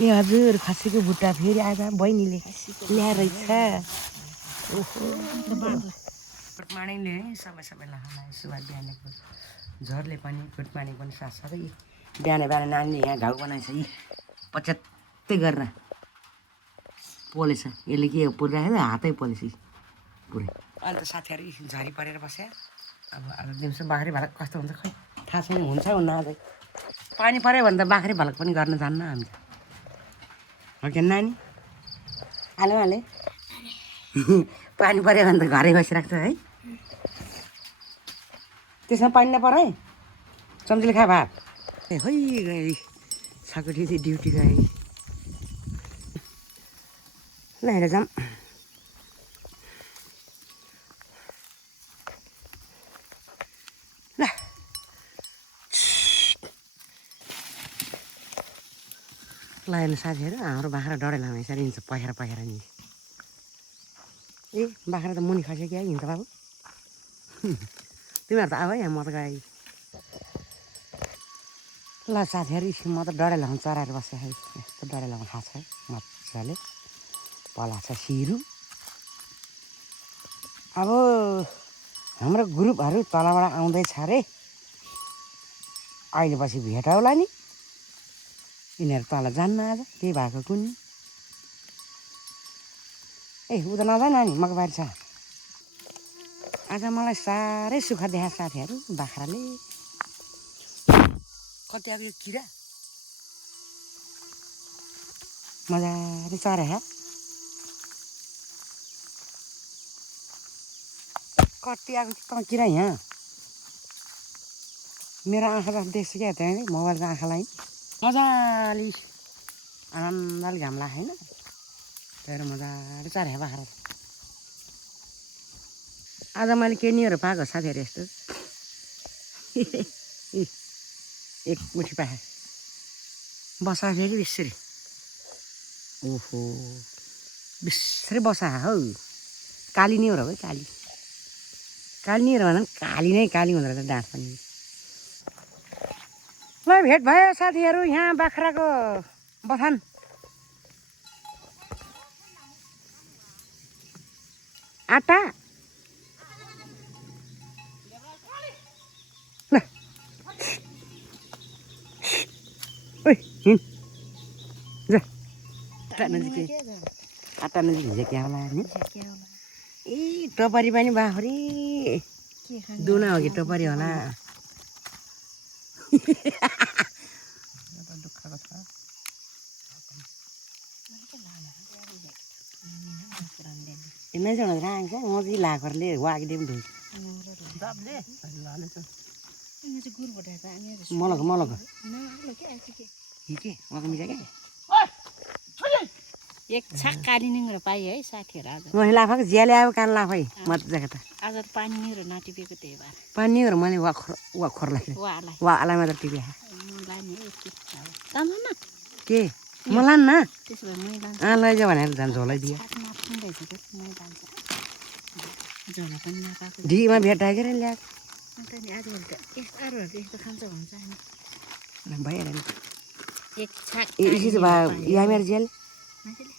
ए हजुर खसीको बुट्टा फेरि आज बहिनीले ल्याएर रहेछ। गुड मर्निङ है सबैलाई सुबह बिहानको झरले पनि गुड मर्निङ पनि साथसाथै बिहान नानीले यहाँ घाउ बनाएछ यी पच्यात्तै गरेर पोलेछ। यसले के पुरिराखेर हातै पोलेछ पुरै। अहिले त साथीहरू झरी परेर बस्यो। अब दिउँसो बाख्री भालक कस्तो हुन्छ खै थाहा छैन, हुन्छ हुन्न अझै। पानी पऱ्यो भने त बाख्री भालक पनि गर्न जान्न हामी त, हो कि नानी? हाले हाले पानी पऱ्यो भने त घरै बसिरहेको छ है। त्यसमा पानी नपरे चम्चीले खा भात। ए है गए साकुटी चाहिँ ड्युटी गए। ल हेर जाऊँ। ल ल हेर्नु साथीहरू, हाम्रो बाख्रा डढेलामा यसरी हिँड्छ पखेर पखेर नि। ए बाख्रा त मुनि खस्यो क्या हिँड्छ बाबु। तिमीहरू त आऊ है, यहाँ म त गएँ। ल साथीहरू म त डढेलामा चराएर बसेँ है। यस्तो डढेलामा खाएको छ है मजाले पलाएको छ सिरु। अब हाम्रो ग्रुपहरू तलबाट आउँदैछ अरे, अहिले पछि भेट होला नि। यिनीहरू तल जान्न आज केही भएको कुन। ए उता नजान नि मकबारी छ। आज मलाई साह्रै सुख देखाएको साथीहरू बाख्राले। कति अब यो किरा मजाले चरे है। कति आएको त किरा यहाँ मेरो आँखा जस्तो देख्छु क्या त्यहाँ मोबाइलको आँखालाई मजाले आनन्दले घाम लाग्छ होइन। त्यही मजाले चरे बाख्रा। आज मैले केनीहरू पाएको साथीहरू यस्तो एक मुठी पाएँ बसा फेरि बिस्सरी। ओहो बिस्सरी बसा हौ। काली नै हो र भाइ, काली काली नै भन्दा पनि काली नै काली हुँदो रहेछ डाँठ पनि। ल भेट भयो साथीहरू यहाँ बाख्राको बथान। आटा ल ओइ हिँड जा। आटा नजिक हिजो होला नि। ए टपरी पनि बाख्री दुना हो कि टपरी होला। नै जाउँ राख्छ म चाहिँ लाखरले वागिदिए पनि ढुल्छ। मलक मलक के वाग मिजा क्या एक छाक काली निङ्ग्रो पाइ है साथीहरू आज। मैले लाफाको ज्याले आयो कान लाफै मजाको त। आज त पानी निरो नाटिपेको त्यही भएर पानी हो र मैले वाखरलाई वालाई वालाई मात्र टिपे। लाने तामा न के म लान्न त्यसो भए मै लान्छु। लैजाऊ भनेर झन् झोलाइदियो। नाप्छुँदैछ कि मै लान्छु। झोला पनि नपाएको ढिमा भेटाएर ल्याएको अन्त नि आजभोलि त यस्तो अरूहरू त यस्तो खान्छ भन्छ होइन। भइहाल्यो एक छाक यसो भयो या मेरो जेल मान्छेले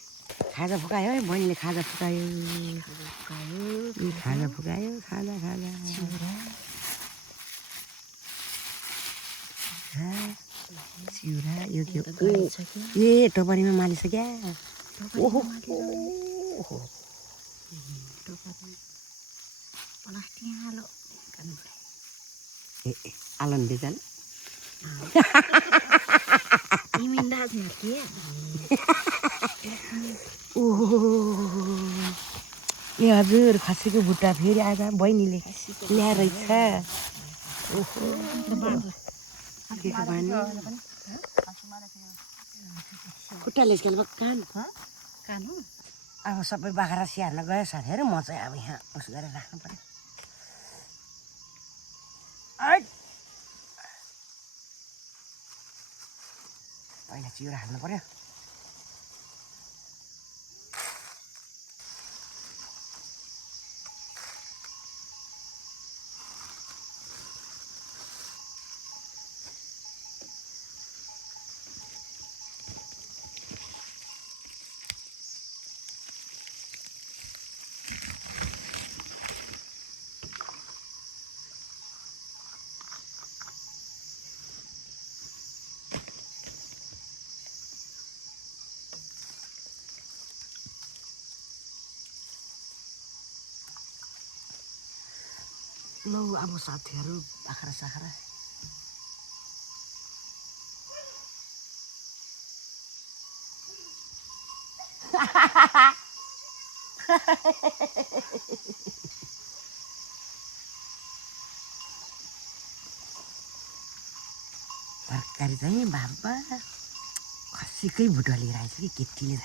खाजा फुकायो है। बहिनीले खाजा फुकायो खाजा फुकायो खाजा खाजा चिउरा यो के ए टपरीमा मालिस क्या। ओहो ए आलन बेचाल ओहो ए हजुर खसीको बुट्टा फेरि आज बहिनीले ल्याएर रहेछ। ओहो खुट्टा लेस्केल कान कान हो। अब सबै बाख्रा स्याहार्न गयो साथीहरू। म चाहिँ अब यहाँ उस गरेर राख्नु पर्यो। पहिला चिउरा हाल्नु पर्यो। लौ अब साथीहरू बाख्रा साख्रा तरकारी चाहिँ बाबा खसीकै भुटुवा लिएर आएछ कि केटीले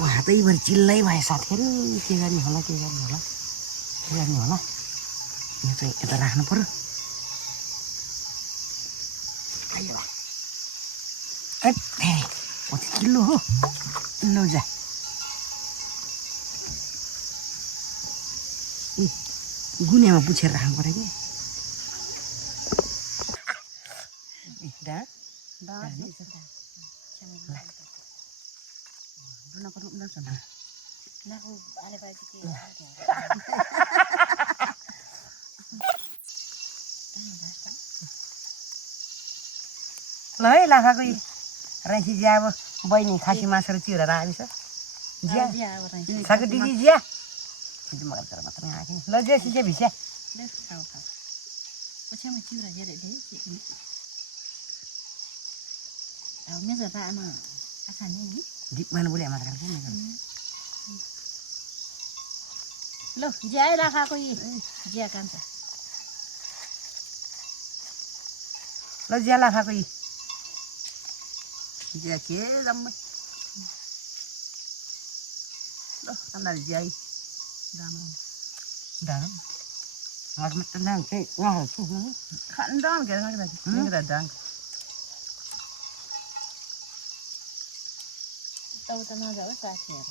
हातैभरि चिल्लै भए साथीहरू के गर्ने होला यो चाहिँ यता राख्नु पर्यो कति किलो हो लौ जा गुनियामा पुछेर राख्नु पर्यो ल है लाखाको रैसी जिया अब बहिनी खासी मासुहरू चिरेर आएछ जिया साकुटीजी जिया मगर मात्रै आएको ल जेसी चाहिँ भिस्या दिपमान बोले मात्र ल जिया राखाको जिया कान्छ ल जिया लाखाको जिया के जम्मै ल अन्दाज जिया दाम हातमा त दाम चाहिँ उहाँहरू छु खानु दाम के दाम उता नजाऊ साथीहरू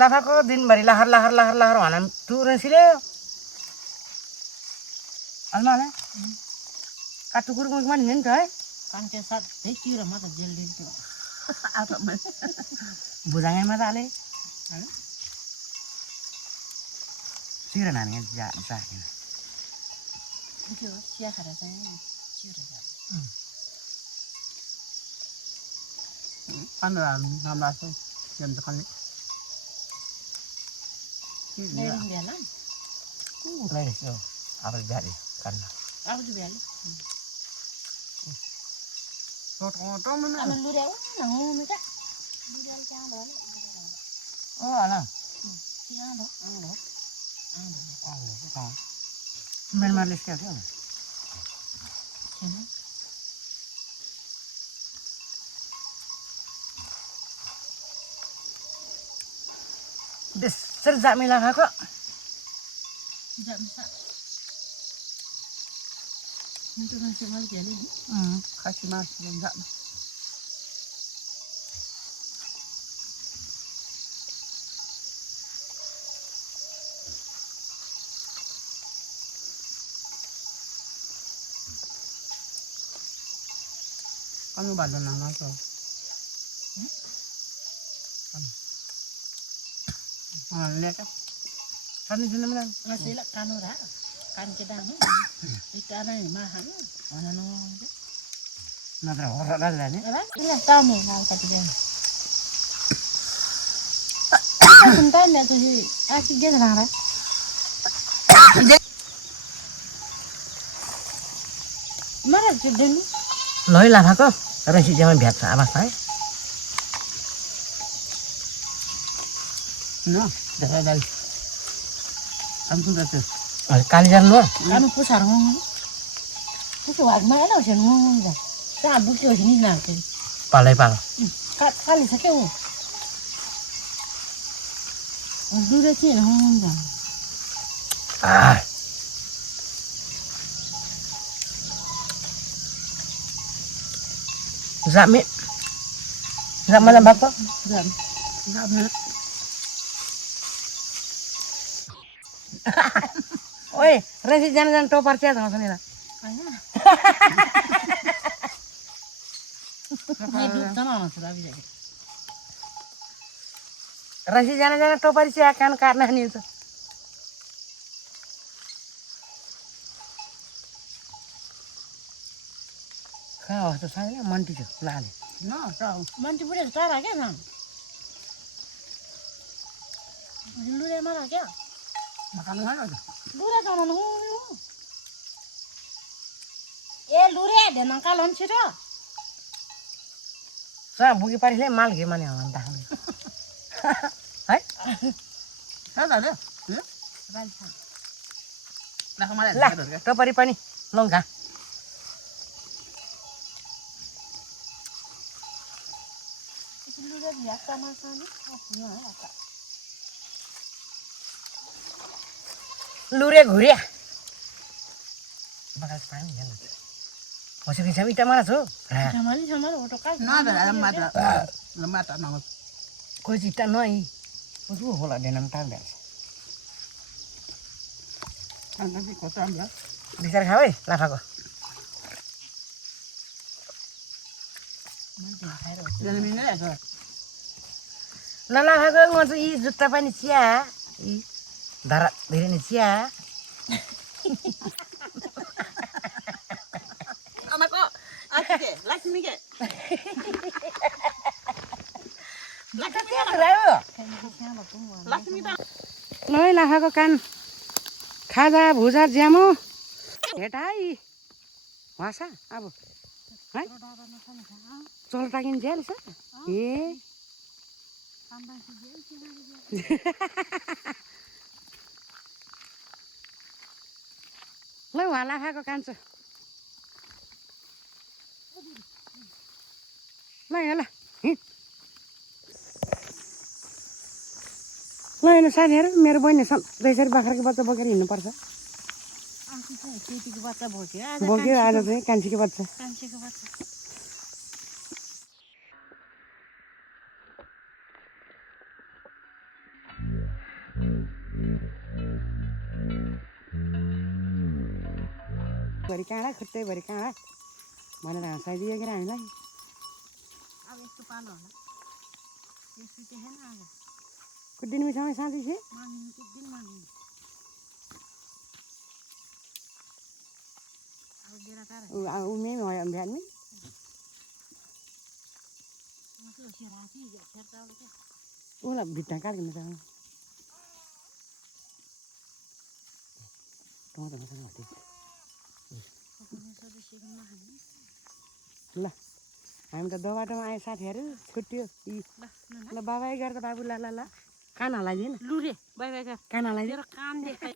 लाफाको दिनभरि लहर भन तुरसीले अलमा काटु कुरुको पनि नि त है कान्चे साथै चिरो म त जेल दिन्छु बुझाङैमा त हाले चिरो नानी जाकेन त्यो चिया खाएर चाहिँ चिरो जान्छ Ano lang, namaso. Yan sa kanil. Meron biala. Lagi so, apal biali kanna. Ako juga biala. Toto mo na. Ano luri ako? Nangungumi ka. Luri ako kaya ano? Oh, ano? Kaya ano? Ano? Ano? Mer marlis kaya ano? Sino? Besar zak milah aku. Tidak bisa. Itu nasi mal jadi. Kasih mas enggak. Kamu badan nama tu? Lihat kan? Kan di sini mana? Nasi lah kanura, kan kedang. Itu ada ni mahal. Mana nong? Nada orang ada ni. Apa? Ini tamu kalau kata dia. Sebentar ni tu si, asyik dia nak. Mana tu dia ni? Loi lah aku. Terus si jangan biasa apa saya? No, dah. Ampun dah tu. काली जानु हो Anu pusar ngomong. Pusar wag mana dah sih ngomong dah. Dah bukti sini nak. पालै पाल Kali sakit oh. Dulu sih ngomong dah. Zami Zama lang bapak Dah. Dah mana? Oi, resi jangan topar cia sama sini lah. Ayah. Hidup sama sudah bisa. Resi jangan topar cia kan karena ini itu. Kau tu saya mandi tu lah. No, tahu. Mantu boleh setara kan? Dulu dia mana kan? Makan mana tu? Lure tahu mana ngomong. Lure ada nangkalon sih dah. Saya buki paris le mal gimana yang entah. Hai? Ada ada. Raisa. Lah kemarin. Lah, topar pani longga. Lure biasa makan. Oh, ya apa? Lure guria. Bakal pani kan. Masih bisa kita mana tu? Sama auto kan. Nada, lemah tak nama. Kau cita noi. Kau bola dengan tanda. Nanti kota ambil. Bisa kau lah kau. Jangan minum ya kau. Lala kau ngotu i juta pani cia. I darat diri ni cia. Anak kok, aku ke, laki ni ke. Laka cia berapa? Laki ni tak. Loi lah kau kan. खाजा भुजा ज्यामो हेटाई भाषा अब है चल टाकिन jail छ ए ल वाला खाको कान्छ ल ल ल होइन साथीहरू मेरो बहिनी त्यसरी बाख्राको बच्चा बोकेर हिँड्नुपर्छ केटीको बच्चा बोक्यो बोक्यो आज चाहिँ कान्छीको बच्चा कान्छीको बच्चा भरि काँडा खुट्टै भरि काँडा भनेर हँसाइदियो के हामीलाई अब यस्तो पालो होला यस्तो देखेन आज कुद्दिनु मिसँग साथी छ मानिनु कुद्दिन मानिनु अब बेला तार ऊ मेम भयो बिहान में मतलब से राती छेरताले के उसलाई भिट्टा काट्किन त टमाटर मसँग हटे ल हामी त दो बाटोमा आयो साथीहरू छुट्यो ल बाबाई गरेर बाबु ल ल ल कान हलाइदिएन लुरे बाई बाई कान हलाइदियो तेरो कान देखाइ